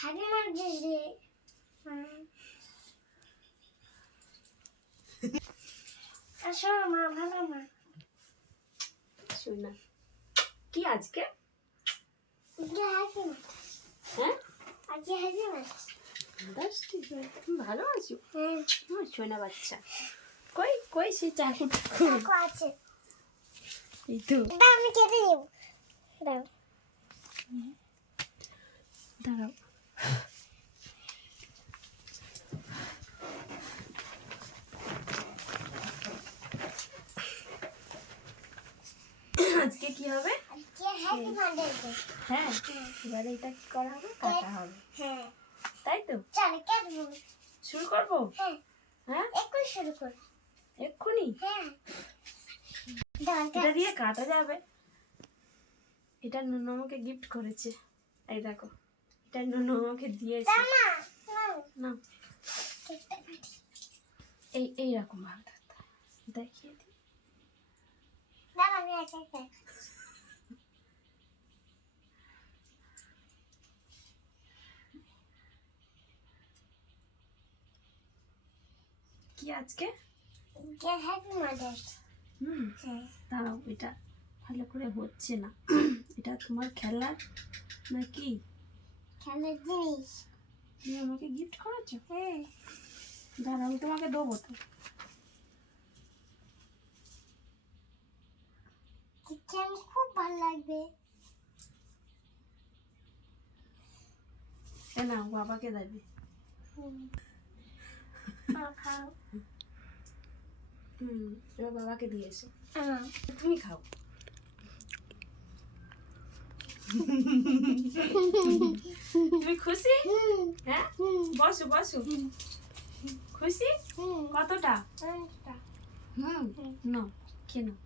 Happy mother's day. আসো মা, ভালো মা। শোনা কি আজকে? হ্যাপি হ্যাঁ আজকে হ্যাপি মাদার্স। তুমি ভালো আছো? হ্যাঁ, শোনা বাচ্চা কই কই সেই চাকুটা কাকু আছে। এই তো এটা আমি কেটে দেব। দাও। দাঁড়াও আজকে কি হবে? আজকে হ্যাপি মাদার্স ডে। হ্যাঁ এবারে এটা কি করা হবে? কাটা হবে, হ্যাঁ, তাই তো? চলো কাটবো। শুরু করবো? হ্যাঁ, হ্যাঁ এক্ষুনি শুরু কর। এক্ষুনি হ্যাঁ, দাও এটা দিয়ে কাটা যাবে। এটা নুনু আমাকে গিফট করেছে, এই দেখো এটা নুনু আমাকে দিয়েছে। দাও না, নাও। না কেকটা কাটি। এই রকম ভাবে ধরতে হয়। দেখিয়ে দিই। দাও আমি একা একা। কি আজকে? Happy mother's. হ্যাঁ, দাঁড়াও এটা ভালো করে হচ্ছে না। এটা তোমার খেলার নাকি? খেলার জিনিস। তুমি আমাকে গিফট করেছো? হ্যাঁ, দাঁড়াও আমি তোমাকে দেবো তো। দেখতে আমি খুব ভালো লাগবে। না বাবাকে দেবে। খাও। এবার বাবাকে দিয়েছে, হ্যাঁ, তুমি খাও। তুমি খুশি? হ্যাঁ বসো বসো। খুশি কতটা? আচ্ছা। নাও খেয়ে নাও।